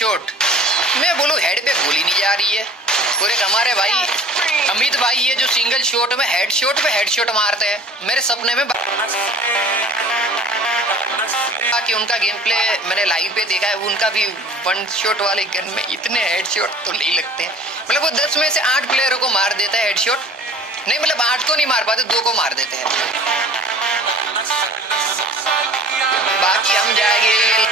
Headshot, मैं बोलूँ head पे गोली नहीं जा रही है। और एक हमारे भाई अमित भाई ये जो सिंगल शॉट में हेडशॉट पे हेडशॉट मारते हैं, मेरे सपने में कि उनका गेम प्ले मैंने लाइव पे देखा है, उनका भी वन शॉट वाले गन में इतने हेडशॉट तो नहीं लगते हैं। मतलब वो 10 में से 8 प्लेयरों को मार देता है हेडशॉट, नहीं मतलब 8 को नहीं मार पाते, 2 को मार देते हैं। बाकी हम जाएंगे